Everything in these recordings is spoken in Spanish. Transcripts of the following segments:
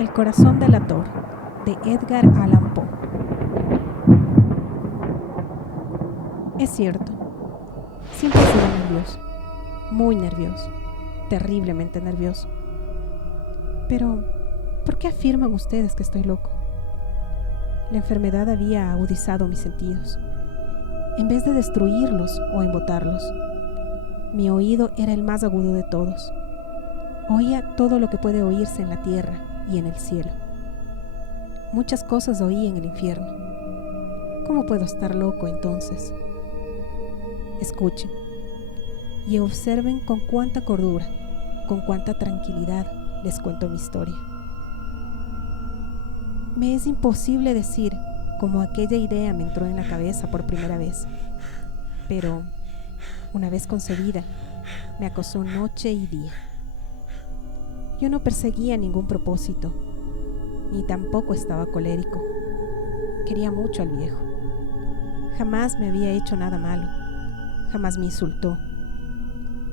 El corazón delator, de Edgar Allan Poe. Es cierto, siempre he sido nervioso, muy nervioso, terriblemente nervioso. Pero, ¿por qué afirman ustedes que estoy loco? La enfermedad había agudizado mis sentidos, en vez de destruirlos o embotarlos. Mi oído era el más agudo de todos. Oía todo lo que puede oírse en la tierra y en el cielo. Muchas cosas oí en el infierno. ¿Cómo puedo estar loco entonces? Escuchen y observen con cuánta cordura, con cuánta tranquilidad les cuento mi historia. Me es imposible decir cómo aquella idea me entró en la cabeza por primera vez, pero una vez concebida, me acosó noche y día. Yo no perseguía ningún propósito, ni tampoco estaba colérico. Quería mucho al viejo. Jamás me había hecho nada malo, jamás me insultó.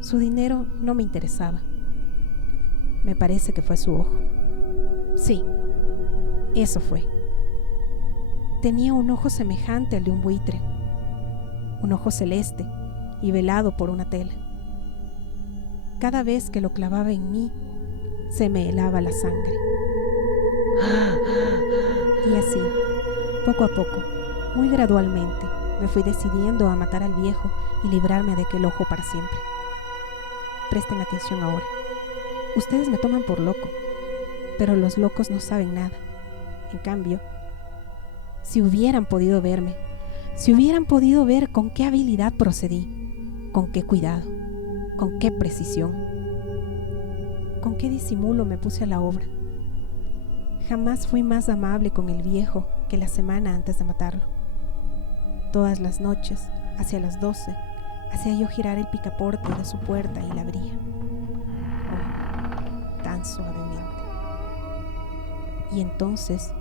Su dinero no me interesaba. Me parece que fue su ojo. Sí, eso fue. Tenía un ojo semejante al de un buitre, un ojo celeste y velado por una tela. Cada vez que lo clavaba en mí, se me helaba la sangre. Y así, poco a poco, muy gradualmente, me fui decidiendo a matar al viejo y librarme de aquel ojo para siempre. Presten atención ahora. Ustedes me toman por loco, pero los locos no saben nada. En cambio, si hubieran podido verme, si hubieran podido ver con qué habilidad procedí, con qué cuidado, con qué precisión, con qué disimulo me puse a la obra. Jamás fui más amable con el viejo que la semana antes de matarlo. Todas las noches, hacia las 12, hacía yo girar el picaporte de su puerta y la abría. Oh, tan suavemente. Y entonces,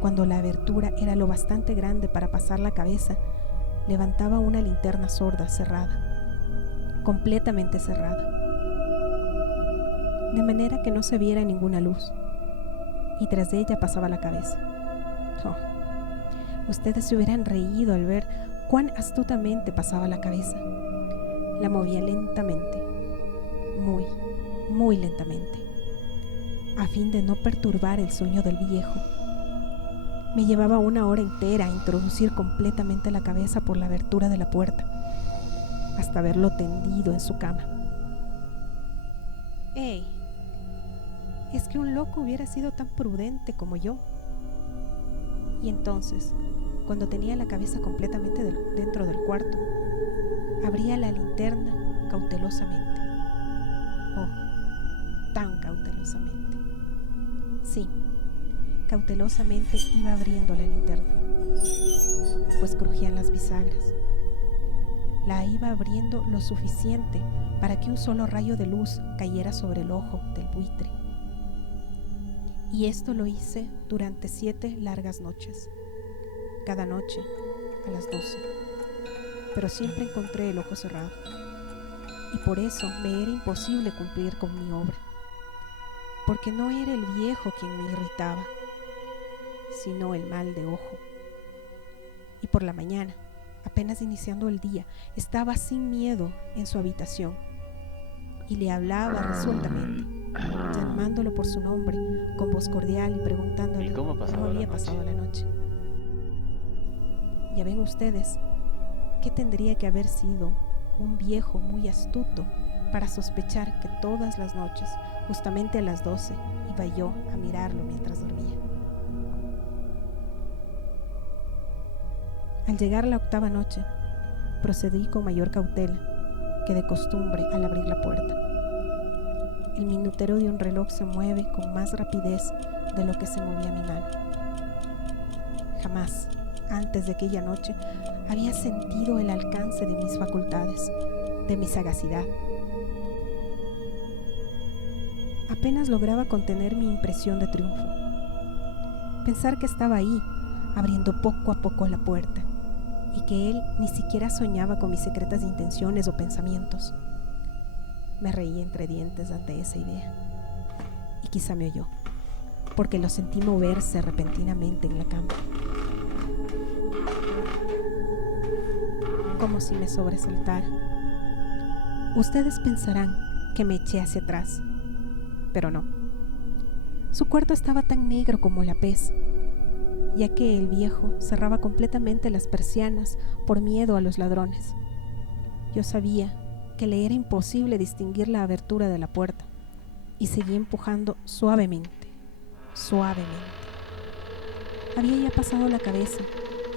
cuando la abertura era lo bastante grande para pasar la cabeza, levantaba una linterna sorda cerrada, completamente cerrada, de manera que no se viera ninguna luz, y tras de ella pasaba la cabeza. Oh, ustedes se hubieran reído al ver cuán astutamente pasaba la cabeza. La movía lentamente, muy, muy lentamente, a fin de no perturbar el sueño del viejo. Me llevaba 1 hora entera a introducir completamente la cabeza por la abertura de la puerta, hasta verlo tendido en su cama. ¡Ey! Es que un loco hubiera sido tan prudente como yo. Y entonces, cuando tenía la cabeza completamente dentro del cuarto, abría la linterna cautelosamente. Oh, tan cautelosamente. Sí, cautelosamente iba abriendo la linterna, pues crujían las bisagras. La iba abriendo lo suficiente para que un solo rayo de luz cayera sobre el ojo del buitre. Y esto lo hice durante 7 largas noches, cada noche a las 12. Pero siempre encontré el ojo cerrado, y por eso me era imposible cumplir con mi obra, porque no era el viejo quien me irritaba, sino el mal de ojo. Y por la mañana, apenas iniciando el día, estaba sin miedo en su habitación, y le hablaba resueltamente, llamándolo por su nombre, con voz cordial y preguntándole cómo había pasado la noche. Ya ven ustedes que tendría que haber sido un viejo muy astuto para sospechar que todas las noches, justamente a las 12, iba yo a mirarlo mientras dormía. Al llegar la 8ª noche, procedí con mayor cautela que de costumbre al abrir la puerta. El minutero de un reloj se mueve con más rapidez de lo que se movía mi mano. Jamás, antes de aquella noche, había sentido el alcance de mis facultades, de mi sagacidad. Apenas lograba contener mi impresión de triunfo. Pensar que estaba ahí, abriendo poco a poco la puerta, y que él ni siquiera soñaba con mis secretas intenciones o pensamientos. Me reí entre dientes ante esa idea, y quizá me oyó. porque lo sentí moverse repentinamente en la cama, como si me sobresaltara. Ustedes pensarán que me eché hacia atrás, pero no. Su cuarto estaba tan negro como la pez, ya que el viejo cerraba completamente las persianas por miedo a los ladrones. Yo sabía que le era imposible distinguir la abertura de la puerta y seguí empujando suavemente. Había ya pasado la cabeza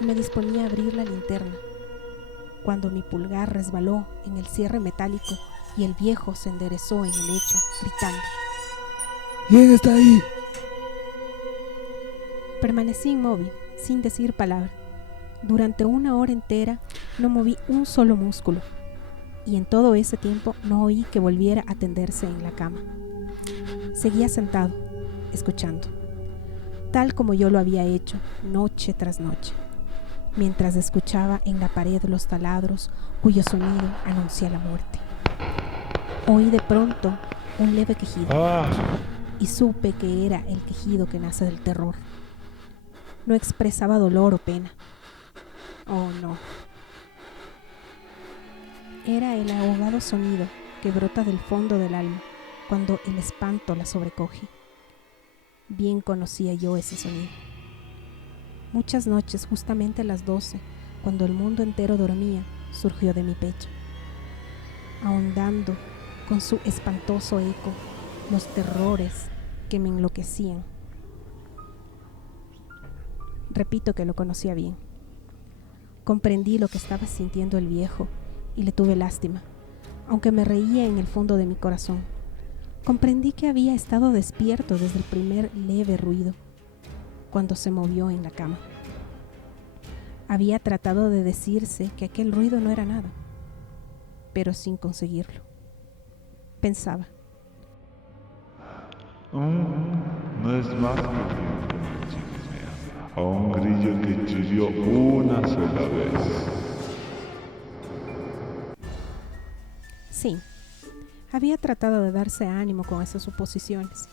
y me disponía a abrir la linterna, cuando mi pulgar resbaló en el cierre metálico y el viejo se enderezó en el lecho, gritando: ¿Quién está ahí? Permanecí inmóvil, sin decir palabra. Durante 1 hora entera no moví un solo músculo, y en todo ese tiempo no oí que volviera a tenderse en la cama. Seguía sentado, escuchando, tal como yo lo había hecho noche tras noche, mientras escuchaba en la pared los taladros cuyo sonido anuncia la muerte. Oí de pronto un leve quejido y supe que era el quejido que nace del terror. No expresaba dolor o pena. Oh, no. Era el ahogado sonido que brota del fondo del alma cuando el espanto la sobrecoge. Bien conocía yo ese sonido. Muchas noches, justamente a las 12, cuando el mundo entero dormía, surgió de mi pecho, ahondando con su espantoso eco los terrores que me enloquecían. Repito que lo conocía bien. Comprendí lo que estaba sintiendo el viejo y le tuve lástima, aunque me reía en el fondo de mi corazón. Comprendí que había estado despierto desde el primer leve ruido, cuando se movió en la cama. Había tratado de decirse que aquel ruido no era nada, pero sin conseguirlo. Pensaba: No es más que una chimenea, a un grillo que chilló una sola vez. Sí, había tratado de darse ánimo con esas suposiciones,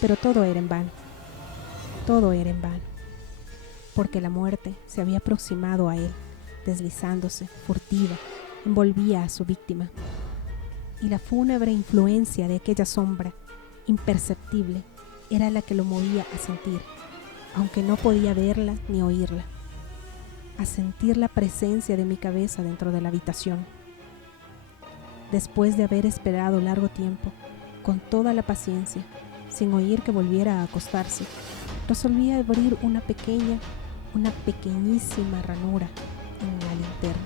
pero todo era en vano. Todo era en vano, porque la muerte se había aproximado a él, deslizándose, furtiva, envolvía a su víctima. Y la fúnebre influencia de aquella sombra, imperceptible, era la que lo movía a sentir, aunque no podía verla ni oírla, a sentir la presencia de mi cabeza dentro de la habitación. Después de haber esperado largo tiempo, con toda la paciencia, sin oír que volviera a acostarse, resolví abrir una pequeñísima ranura en la linterna.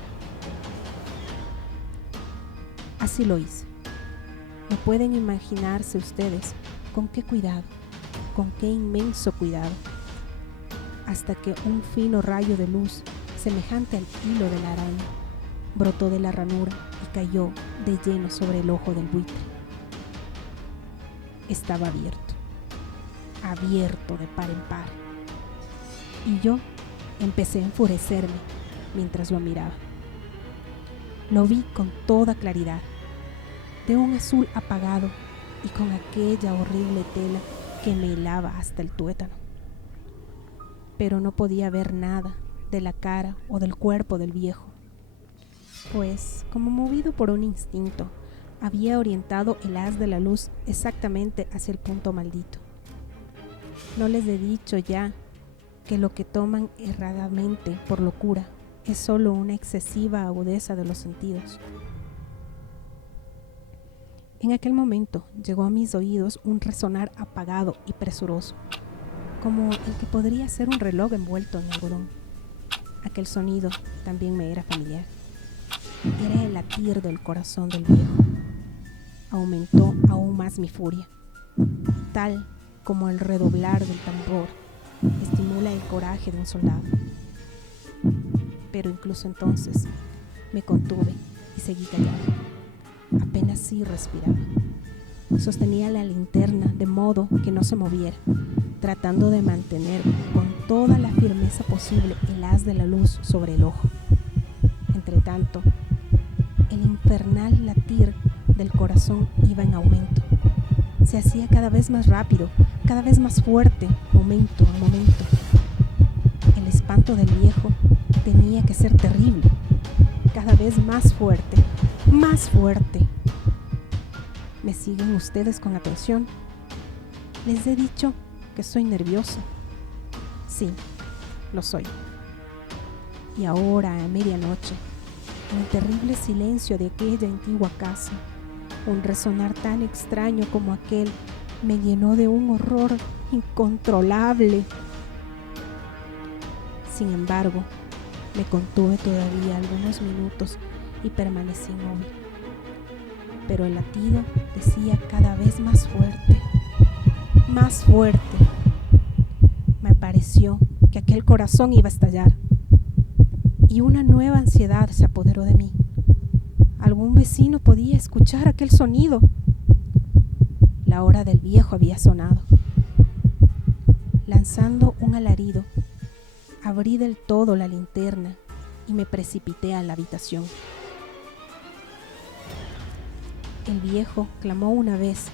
Así lo hice. No pueden imaginarse ustedes con qué cuidado, con qué inmenso cuidado, hasta que un fino rayo de luz, semejante al hilo de la araña, brotó de la ranura y cayó de lleno sobre el ojo del buitre. Estaba abierto de par en par, y yo empecé a enfurecerme mientras lo miraba. Lo vi con toda claridad, de un azul apagado y con aquella horrible tela que me helaba hasta el tuétano. Pero no podía ver nada de la cara o del cuerpo del viejo, pues, como movido por un instinto, había orientado el haz de la luz exactamente hacia el punto maldito. ¿No les he dicho ya que lo que toman erradamente por locura es solo una excesiva agudeza de los sentidos? En aquel momento llegó a mis oídos un resonar apagado y presuroso, como el que podría ser un reloj envuelto en algodón. Aquel sonido también me era familiar. Era el latir del corazón del viejo. Aumentó aún más mi furia, tal como el redoblar del tambor estimula el coraje de un soldado. Pero incluso entonces me contuve y seguí callado. Apenas sí respiraba. Sostenía la linterna de modo que no se moviera, tratando de mantener con toda la firmeza posible el haz de la luz sobre el ojo. Entretanto, el infernal latir del corazón iba en aumento. Se hacía cada vez más rápido cada vez más fuerte, momento a momento. El espanto del viejo tenía que ser terrible, cada vez más fuerte, más fuerte. ¿Me siguen ustedes con atención? Les he dicho que soy nervioso. Sí, lo soy. Y ahora, a medianoche, en el terrible silencio de aquella antigua casa, un resonar tan extraño como aquel me llenó de un horror incontrolable. Sin embargo, me contuve todavía algunos minutos y permanecí inmóvil. Pero el latido decía cada vez más fuerte, más fuerte. Me pareció que aquel corazón iba a estallar y una nueva ansiedad se apoderó de mí. Algún vecino podía escuchar aquel sonido. La hora del viejo había sonado. Lanzando un alarido, abrí del todo la linterna y me precipité a la habitación. El viejo clamó una vez,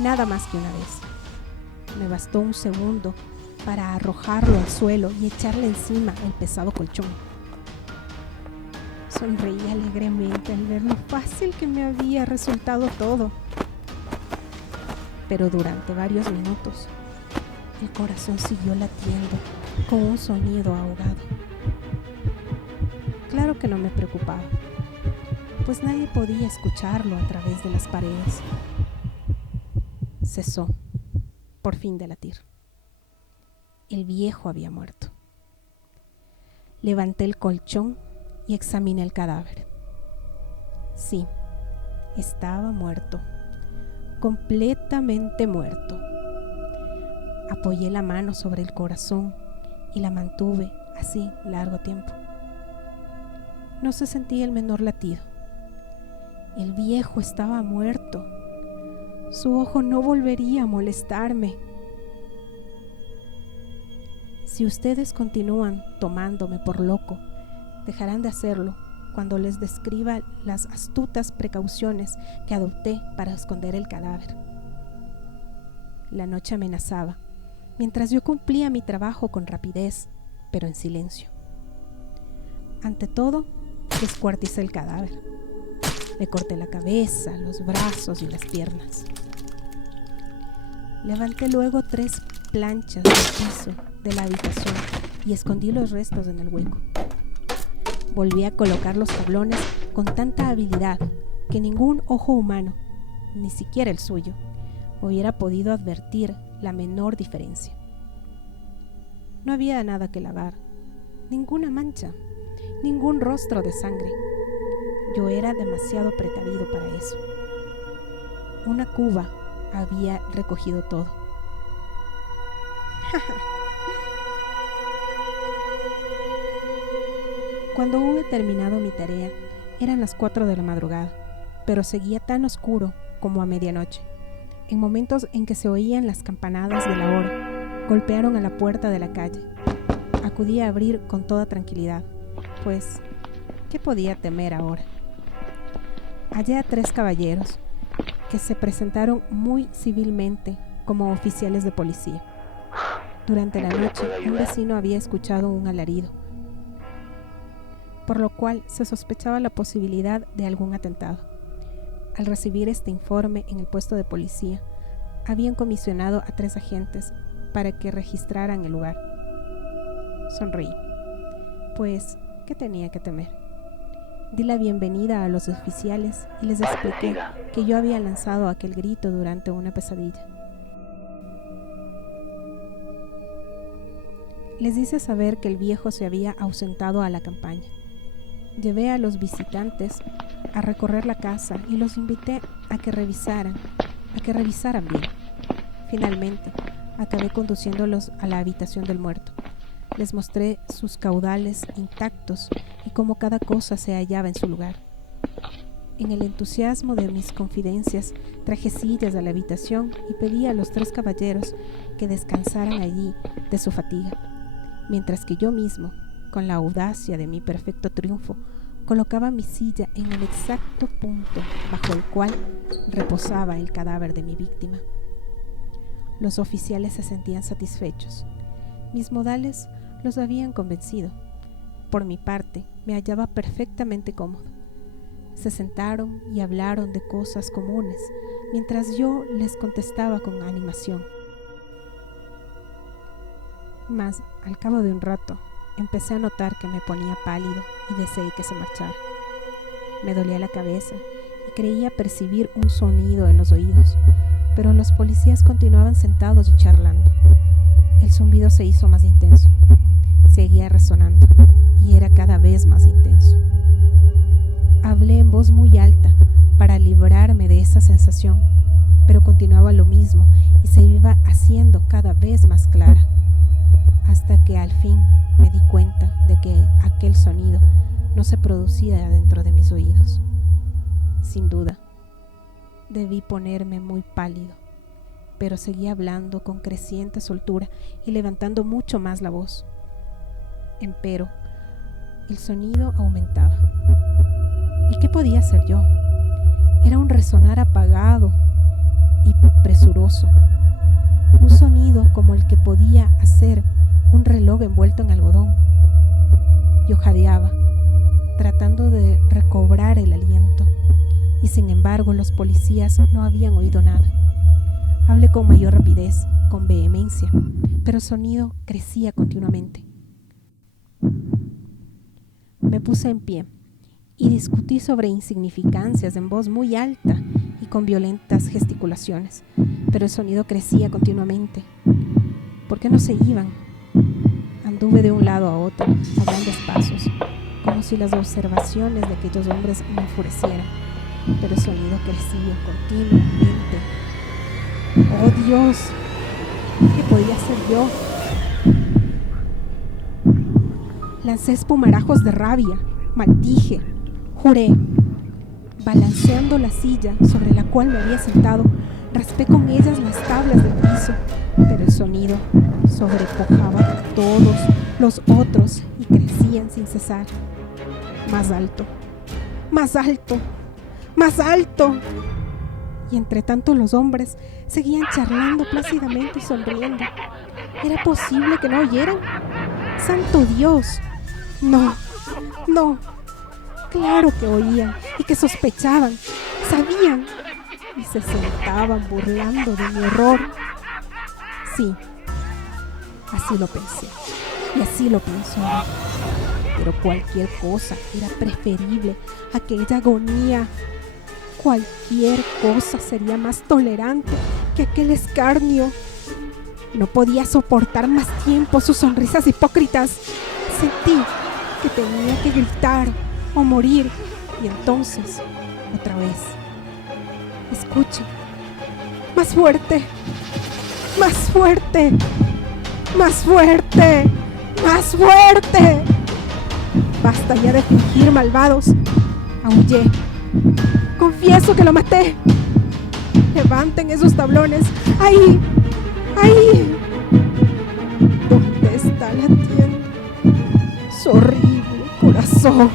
nada más que una vez. Me bastó un segundo para arrojarlo al suelo y echarle encima el pesado colchón. Sonreí alegremente al ver lo fácil que me había resultado todo. Pero durante varios minutos, el corazón siguió latiendo con un sonido ahogado. Claro que no me preocupaba, pues nadie podía escucharlo a través de las paredes. Cesó, por fin, de latir. El viejo había muerto. Levanté el colchón y examiné el cadáver. Sí, estaba muerto, completamente muerto. Apoyé la mano sobre el corazón y la mantuve así largo tiempo. No se sentía el menor latido. El viejo estaba muerto. Su ojo no volvería a molestarme. Si ustedes continúan tomándome por loco, dejarán de hacerlo cuando les describa las astutas precauciones que adopté para esconder el cadáver. La noche amenazaba, mientras yo cumplía mi trabajo con rapidez, pero en silencio. Ante todo, descuarticé el cadáver. Le corté la cabeza, los brazos y las piernas. Levanté luego 3 planchas del piso de la habitación y escondí los restos en el hueco. Volví a colocar los tablones con tanta habilidad que ningún ojo humano, ni siquiera el suyo, hubiera podido advertir la menor diferencia. No había nada que lavar, ninguna mancha, ningún rostro de sangre. Yo era demasiado precavido para eso. Una cuba había recogido todo. Cuando hube terminado mi tarea, eran las 4 de la madrugada, pero seguía tan oscuro como a medianoche. En momentos en que se oían las campanadas de la hora, golpearon a la puerta de la calle. Acudí a abrir con toda tranquilidad, pues, ¿qué podía temer ahora? Hallé a 3 caballeros, que se presentaron muy civilmente como oficiales de policía. Durante la noche, un vecino había escuchado un alarido, por lo cual se sospechaba la posibilidad de algún atentado. Al recibir este informe en el puesto de policía, habían comisionado a 3 agentes para que registraran el lugar. Sonreí, pues, ¿qué tenía que temer? Di la bienvenida a los oficiales y les expliqué que yo había lanzado aquel grito durante una pesadilla. Les hice saber que el viejo se había ausentado a la campaña. Llevé a los visitantes a recorrer la casa y los invité a que revisaran bien. Finalmente, acabé conduciéndolos a la habitación del muerto. Les mostré sus caudales intactos y cómo cada cosa se hallaba en su lugar. En el entusiasmo de mis confidencias, traje sillas a la habitación y pedí a los 3 caballeros que descansaran allí de su fatiga, mientras que yo mismo, con la audacia de mi perfecto triunfo, colocaba mi silla en el exacto punto bajo el cual reposaba el cadáver de mi víctima. Los oficiales se sentían satisfechos. Mis modales los habían convencido. Por mi parte, me hallaba perfectamente cómodo. Se sentaron y hablaron de cosas comunes, mientras yo les contestaba con animación. Mas, al cabo de un rato, empecé a notar que me ponía pálido y deseé que se marchara. Me dolía la cabeza y creía percibir un sonido en los oídos, pero los policías continuaban sentados y charlando. El zumbido se hizo más intenso. Seguía resonando y era cada vez más intenso. Hablé en voz muy alta para librarme de esa sensación, pero continuaba lo mismo y se iba haciendo cada vez más clara, hasta que al fin me di cuenta de que aquel sonido no se producía dentro de mis oídos. Sin duda, debí ponerme muy pálido, pero seguía hablando con creciente soltura y levantando mucho más la voz. Empero, el sonido aumentaba. ¿Y qué podía hacer yo? Era un resonar apagado y presuroso, un sonido como el que podía hacer un reloj envuelto en algodón. Yo jadeaba, tratando de recobrar el aliento, y sin embargo los policías no habían oído nada. Hablé con mayor rapidez, con vehemencia, pero el sonido crecía continuamente. Me puse en pie y discutí sobre insignificancias en voz muy alta y con violentas gesticulaciones, pero el sonido crecía continuamente. ¿Por qué no se iban? Anduve de un lado a otro, a grandes pasos, como si las observaciones de aquellos hombres me enfurecieran, pero el sonido crecía continuamente. ¡Oh, Dios! ¿Qué podía hacer yo? Lancé espumarajos de rabia, maldije, juré. Balanceando la silla sobre la cual me había sentado, raspé con ellas las tablas del piso, pero el sonido sobrepujaba a todos los otros y crecían sin cesar. Más alto, más alto, más alto. Y entre tanto los hombres seguían charlando plácidamente y sonriendo. ¿Era posible que no oyeran? ¡Santo Dios! No, no. Claro que oían y que sospechaban, sabían y se sentaban burlando de mi horror. Sí, así lo pensé y así lo pensó. Pero cualquier cosa era preferible a aquella agonía. Cualquier cosa sería más tolerante que aquel escarnio. No podía soportar más tiempo sus sonrisas hipócritas. Sentí que tenía que gritar o morir, y entonces, otra vez, escuchen, más fuerte, más fuerte, más fuerte, más fuerte. Basta ya de fingir, malvados. Aullé. Confieso que lo maté. Levanten esos tablones. Ahí, ahí. ¿Dónde está latiendo su horrible corazón?